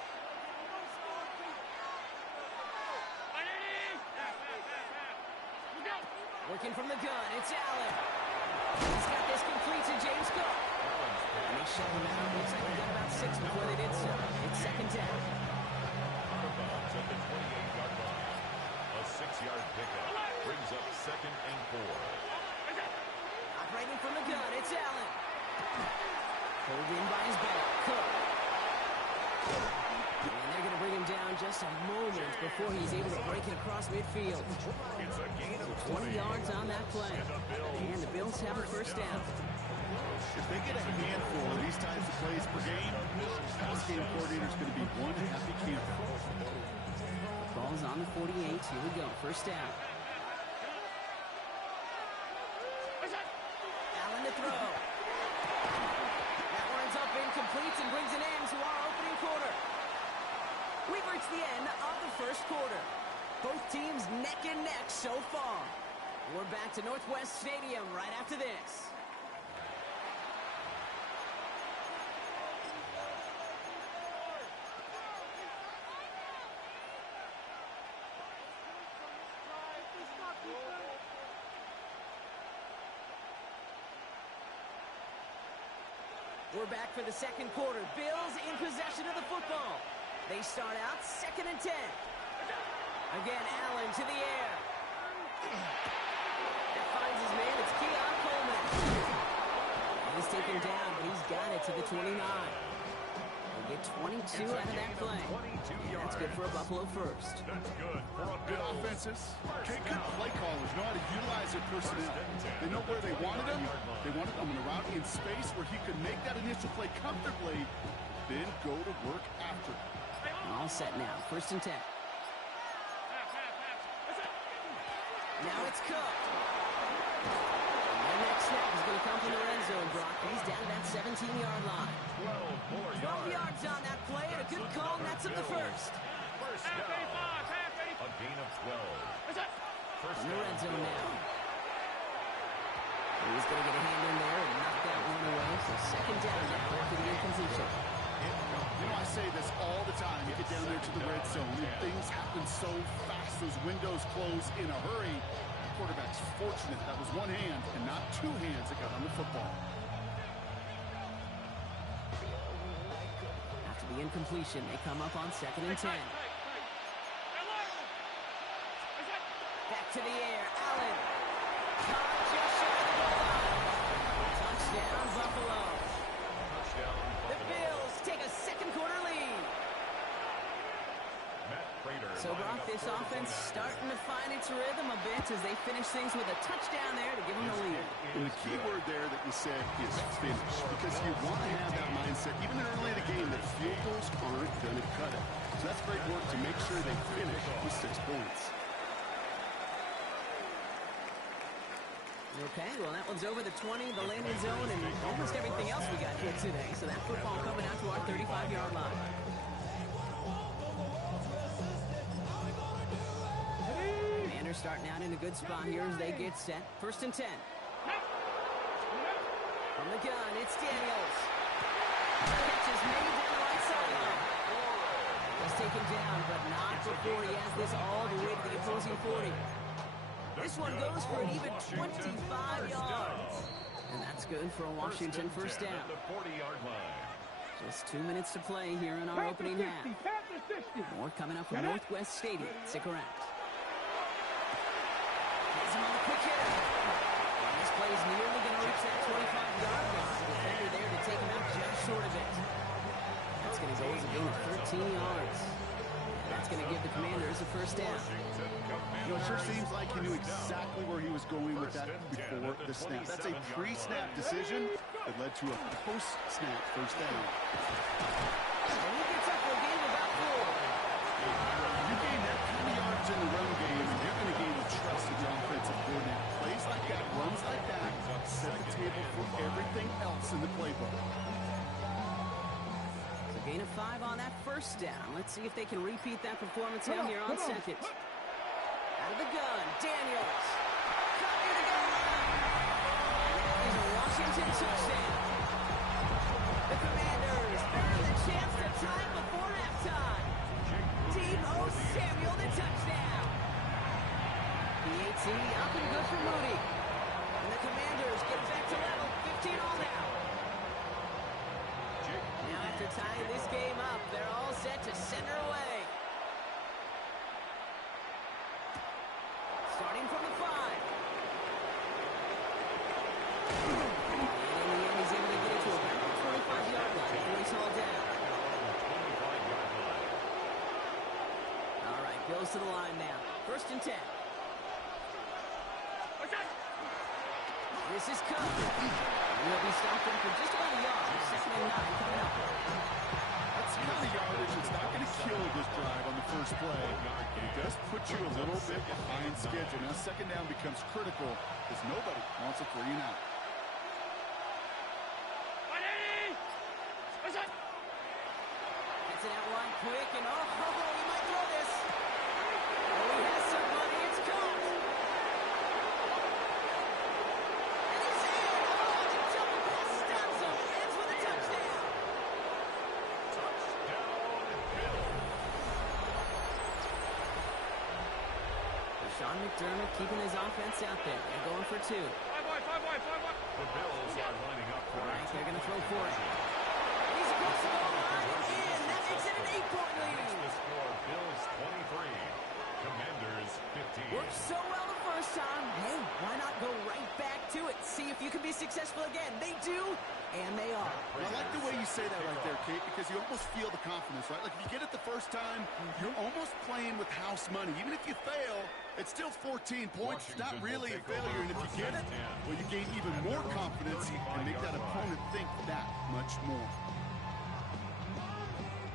Working from the gun, it's Allen. He's got this complete to James Cook. And they shove him out. Looks like they got about 6 before they did so. It's 2nd down. Out of bounds at the 28-yard line. A 6-yard pickup brings up 2nd and 4. Operating from the gun, it's Allen. Pulled in by his back, Cook. And they're going to bring him down just a moment before he's able to break it across midfield. It's a gain of 20 yards on that play. And the Bills have a 1st down. If they get a handful of these types of plays per game, pass game coordinator's going to be one happy camper. Ball's on the 48. Here we go. 1st down. Allen to throw. That one's up incomplete and brings an end to our opening quarter. We've reached the end of the 1st quarter. Both teams neck and neck so far. We're back to Northwest Stadium right after this. We're back for the 2nd quarter. Bills in possession of the football. They start out 2nd and 10. Again, Allen to the air. That finds his man. It's Keon Coleman. He's taken down, but he's got it to the 29. They'll Get 22 out of that play. That's good for a Buffalo first. That's good for a Good Bills. offenses. Okay, good play callers know how to utilize their personnel. They know where they wanted him. They wanted him on a route in space where he could make that initial play comfortably, then go to work after. All set now. 1st and 10. Now it's cooked. And their next snap is going to come from the red zone, Brock. He's down to that 17-yard line. 12 more 12 yards. yards on that play, and a good call, and that's up the first. First down. A gain of 12. First In the red down, zone Bills. now. He's going to get a hand in there and knock that one away. So 2nd down now after the incompletion. You know, I say this all the time. You get down there to the red zone, and things happen so fast. Those windows close in a hurry. The quarterback's fortunate that was one hand and not two hands that got on the football. After the incompletion, they come up on 2nd and 10. Back to the air. Allen. Caught just shy of the goal line. Touchdown, Buffalo. Touchdown, The Buffalo. Bills take a second quarter lead. Matt Prater So, lining Brock, up this for the offense point starting to find its rhythm a bit as they finish things with a touchdown there to give them the lead. And the key word there that you said is finish, because you want to have that mindset, even early in the game, that field goals aren't going to cut it. So that's great work to make sure they finish with 6 points. Okay, well, that one's over the 20, the landing zone, and almost everything else we got here today. So that football coming out to our 35-yard line. Commanders starting out in a good spot here as they get set. 1st and 10. From the gun, it's Daniels. Catch is made down the right sideline. He's taken down, but not before he has this all the way to the opposing 40. This one goes for an even 25 yards. And that's good for a Washington first down. at the 40-yard line. Just 2 minutes to play here in our opening half. More coming up from Northwest Stadium. Stick around. Has him on the quick hitter. And this play is nearly going to reach that 25-yard line. Defender there to take him out just short of it. That's going to go as a gain of 13 yards. And that's going to give the Commanders a first down. You know, it sure seems like he knew exactly where he was going with that before the snap. That's a pre-snap decision that led to a post-snap first down. And he gets up for a gain of about 4. You gain that kind of yards in the run game, and you're going to gain the trust of your offensive coordinator. Plays like that, runs like that, set the table for everything else in the playbook. So gain of 5 on that first down. Let's see if they can repeat that performance out here on 2nd. Out of the gun, Daniels. Cut near the goal line. That is a Washington touchdown. The Commanders earn the chance to tie it before halftime. Deebo Samuel, the touchdown. The AT up and good for Moody. And the Commanders get it back to level. 15 all now. Now after tying this game up, they're all set to send her away. Starting from the 5. And in the end, he's able to get it to about the 25-yard line before he's hauled down. All right, goes to the line now. 1st and 10. This is Cook. He'll be stopped in for just about a yard. 2nd and 9 coming up. That's the kind of yardage that's not going to kill this drive on the first play. It does put you a little bit behind schedule. Now 2nd down becomes critical because nobody wants a 3 and out. Gets it out wide quick, and he might throw this. Oh, he has somebody. It's caught. And he's in. Oh, the jump pass stops him. Ends with a touchdown. Sean McDermott keeping his offense out there. They're going for 2. The Bills are lining up for All right, it. they're going to throw for it. He's across the goal line and in. That makes it an 8-point lead. The score, Bills 23, Commanders 15. Worked so well the first first time, hey, why not go right back to it? See if you can be successful again. They do, and they are. And I like the way you say that right there, Kate, because you almost feel the confidence, right? Like if you get it the first time, you're almost playing with house money. Even if you fail, it's still 14 points. It's not really a failure. And if you get it, well, you gain even more confidence and make that opponent think that much more.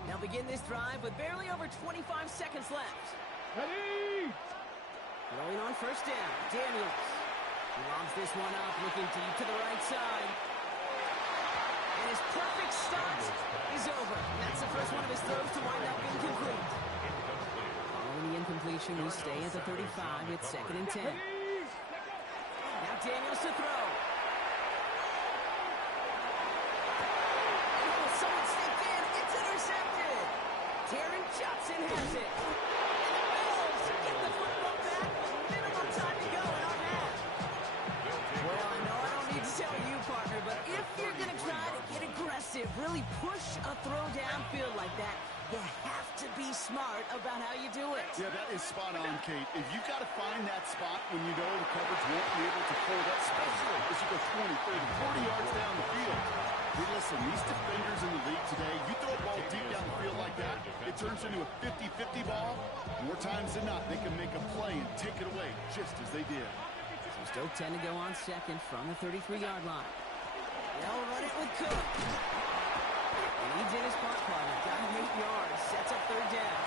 Now begin this drive with barely over 25 seconds left. Ready! Rolling on first down, Daniels. He lobs this one up, looking deep to the right side. And his perfect start is over. That's the first one of his throws to wind up incomplete. Following the incompletion, we stay at the 35. It's 2nd and 10. Now Daniels to throw. Oh, someone sneaked in. It's intercepted. Taron Johnson has it. Get the football back with minimum time to go in our half. Well, I know I don't need to tell you, partner, but if you're going to try to get aggressive, really push a throw downfield like that, you have to be smart about how you do it. Yeah, that is spot on, Kate. If you've got to find that spot when you know the coverage won't be able to pull that, especially as you go 20, 30, 40 yards down the field. Hey, listen, these defenders in the league today, you throw a ball deep down the field like that, it turns into a 50-50 ball. More times than not, they can make a play and take it away just as they did. So still 10 to go on second from the 33-yard line. They'll run it with Cook. And he's in his punt partner. Got him 8 yards. Sets up third down.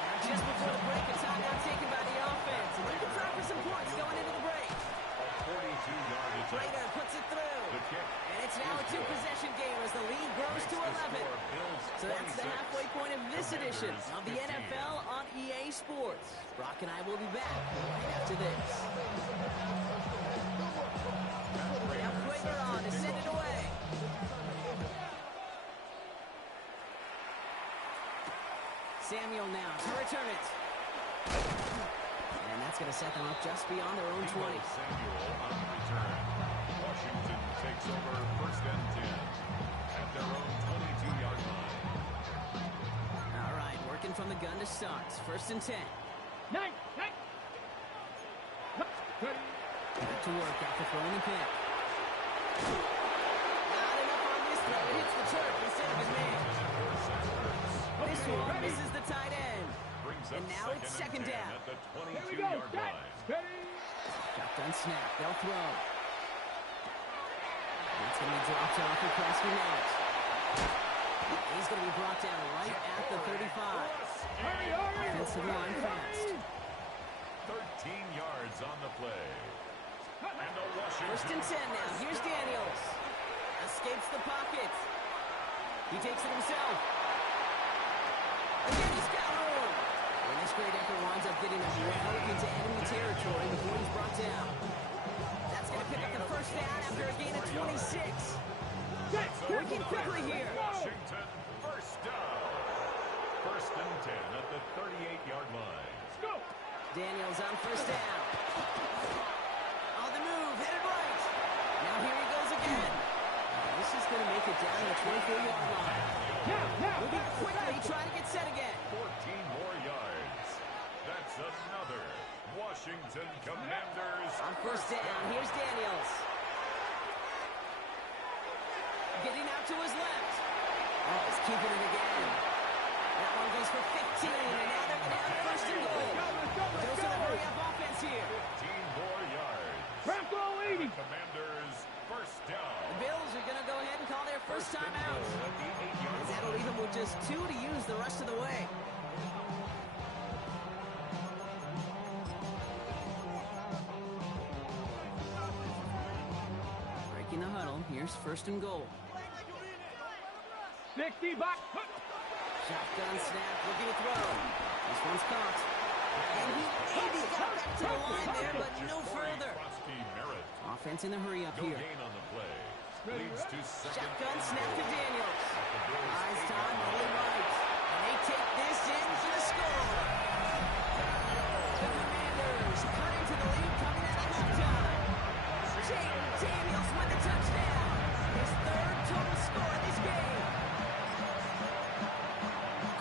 Now just before the break, a timeout taken by the offense. And they can try for some points going into the break. 42-yard attempt. Prater puts it through. The kick. And it's now a two-possession game as the lead grows to 11. So that's the halfway point of this edition of the NFL on EA Sports. Brock and I will be back right after this. Now Prater on to send it away. Samuel now to return it. And that's going to set them up just beyond their own 20. Samuel on the return. Washington takes over 1st and 10 at their own 22-yard line. All right, working from the gun to start. 1st and 10. Nine. Back to work after throwing the pick. Not enough on this throw. It hits the turf instead of his man. This one misses the tight end. And now it's 2nd down. At the Here we go. 22-yard Set. line. Ready? Shotgun snap. They'll throw. It's going to be dropped off for Preston out. He's going to be brought down right at the 35. Offensive line fast. 13 yards on the play. And the Washington 1st and 10 now. Here's Daniels. Escapes the pocket. He takes it himself. Again, he's got room. And this great effort winds up getting him well into enemy territory before he's brought down. That's going to pick up the 1st down after a gain of 26. Working quickly here. Washington 1st down. 1st and 10 at the 38-yard line. Daniels on 1st down. On the move, headed right. Now here he goes again. This is going to make it down to the 24-yard line. Moving quickly, trying to get set again. 14 more yards. That's another Washington Commanders. On 1st down, here's Daniels. Getting out to his left. Oh, he's keeping it again. That one goes for 15, and now they're going to have 1st and goal. Goes to the hurry-up offense here. 15 more yards. Bronco leading. Commanders 1st down. The Bills are going to go ahead and call their first time out. At the 8-yard As that'll leave them with just 2 to use the rest of the way. Breaking the huddle. Here's 1st and goal. 60 back. Shotgun snap, looking to throw. This one's caught. And he maybe got back to the line there, but no further. Krosky Merritt. Offense in the hurry up No here. gain on the play. Leads to 2nd Shotgun and snap to goal. Daniels. At the Bills' Eyes 8-yard time, line. rolling right. And they take this in for the score. The Commanders cut into the lead coming out of halftime. Jaden Daniels with the touchdown. His 3rd total score in this game.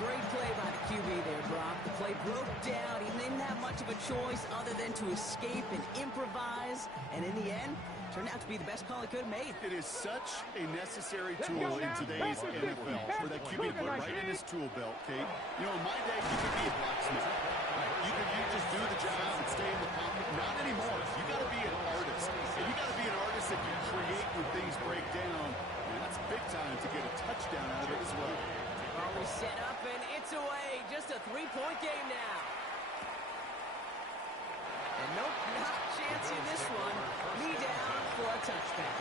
Great play by the QB there, Brock. The play broke down. He didn't have much of a choice other than to escape and improvise. And in the end, turned out to be the best call he could have made. It is such a necessary tool in today's NFL for that QB to put right in his tool belt, Kate. You know, in my day, you could be a blacksmith. Right? You just do the job and stay in the pocket. Not anymore. You got to be an artist. And you got to be an artist that can create when things break down. And that's big time to get a touchdown out of it as well. Ball is set up, and it's away. Just a three-point game now. And nope, not chancing this one. Knee down for a touchback.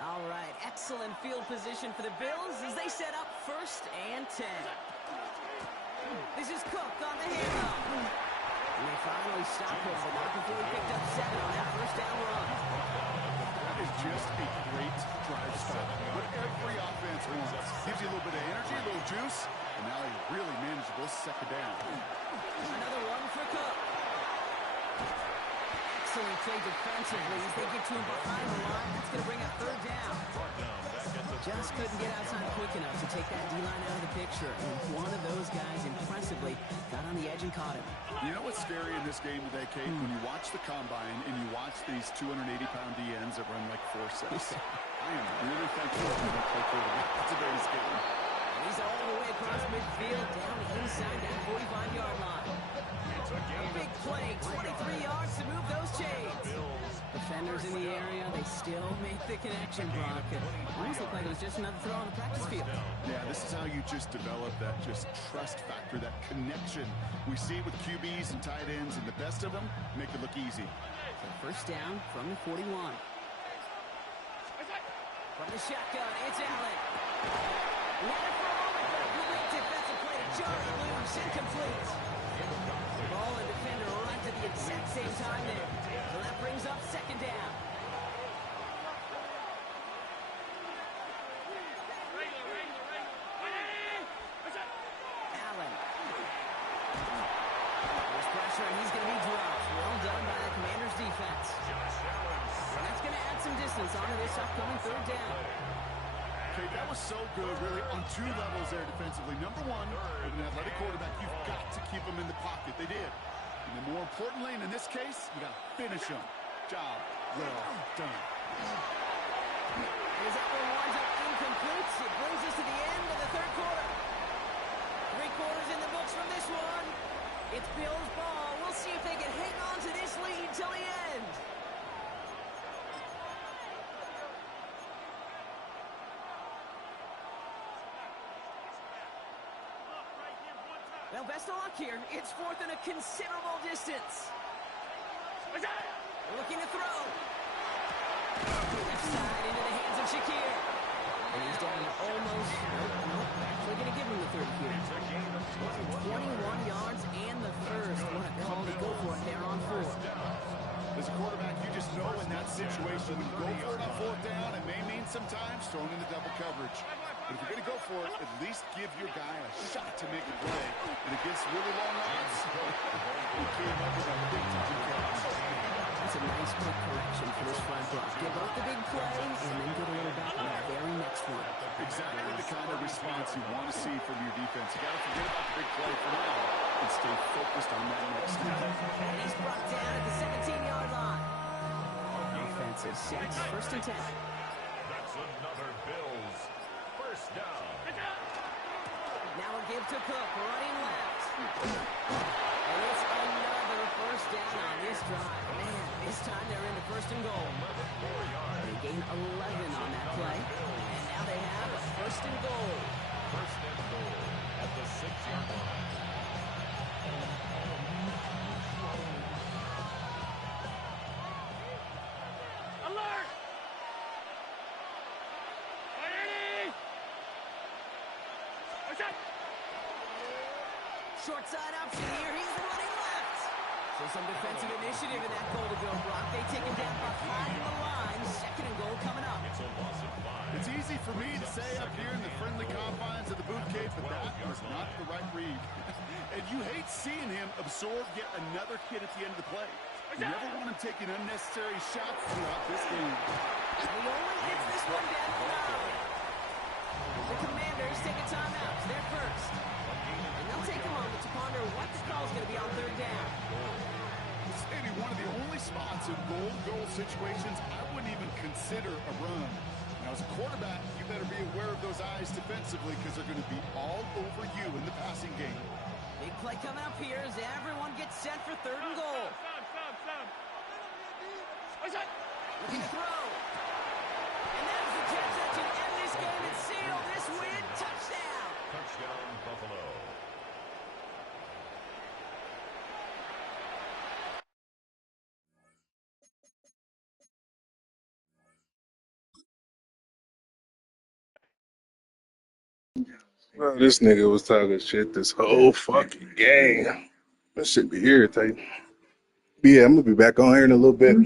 All right, excellent field position for the Bills as they set up 1st and 10. This is Cook on the handoff. And they finally stop him, but not before he picked up 7 on that 1st down run. That is just a great drive start. What every offense wants. Gives you a little bit of energy, a little juice, and now a really manageable 2nd down. Another one for Cook. Excellent play defensively as they get to him behind the line. That's going to bring up 3rd down. Just couldn't get outside quick enough to take that D-line out of the picture. And one of those guys impressively got on the edge and caught him. You know what's scary in this game today, Kate? When you watch the combine and you watch these 280-pound DNs that run like forceps. I am really thankful for that play quarterback today's game. And he's all the way across midfield, down inside that 45-yard line. A big play, 23 yards to move those chains. Defenders in the area, they still make the connection, Brock. It almost looked like it was just another throw on the practice field. Yeah, this is how you just develop that just trust factor, that connection. We see it with QBs and tight ends, and the best of them make it look easy. So 1st down from the 41. From the shotgun, it's Allen. Let it for a moment, but a great defensive play to jar it loose, incomplete. Ball and defender right at the exact same time there. So that brings up 2nd down. Allen. There's pressure, and he's going to be dropped. Well done by the Commanders' defense. And that's going to add some distance onto this upcoming 3rd down. Okay, that was so good, really, on 2 levels there defensively. Number one, with an athletic quarterback, you've got to keep him in the pocket. They did. And then more importantly, and in this case, you got to finish him. Job well done. As that one winds up incomplete, it brings us to the end of the 3rd quarter. 3 quarters in the books from this one. It's Bills ball. We'll see if they can hang on to this lead till the end. Well, best of luck here. It's 4th and a considerable distance. Looking to throw. Left side into the hands of Shakir. And he's down to almost, actually going to give him the 30 here. 21 yards and the 1st. What a call to go for it there on 4. As a quarterback, you just know in that situation, when you go for it on 4th down, it may mean sometimes throwing into double coverage. But if you're going to go for it, at least give your guy a shot to make a play. And against really long odds, he came up with a big time catch. That's a nice quick correction for this front block. Give up the big play and then get a little back on the very next one. Exactly the kind of response you want to see from your defense. You got to forget about the big play for now and stay focused on that next step. And he's brought down at the 17-yard line. Offense is set. 1st and 10. That's another Bills 1st down. Now a give to Cook, running left. And it's another 1st down on this drive. Man, this time they're into 1st and goal. They gain 11 on that play. And now they have a 1st and goal. 1st and goal at the 6-yard line. Alert! Ready! Short side option here. He's running left. So some defensive initiative in that goal to go block. They take him down behind the line. 2nd and goal coming up. It's a loss of 5. It's easy for me to say up here in the friendly confines of the boot cave, but that was not the right read. And you hate seeing him absorb yet another hit at the end of the play. You never want him taking unnecessary shots throughout this game. He only gets this one down to 9. situations, I wouldn't even consider a run. Now, as a quarterback, you better be aware of those eyes defensively because they're going to be all over you in the passing game. Big play coming up here as everyone gets set for third and goal. Looking to throw. And that's the catch that should end this game and seal this win. Touchdown. Touchdown, Buffalo. Bro, this nigga was talking shit this whole fucking game. That shit be irritating. But yeah, I'm gonna be back on here in a little bit.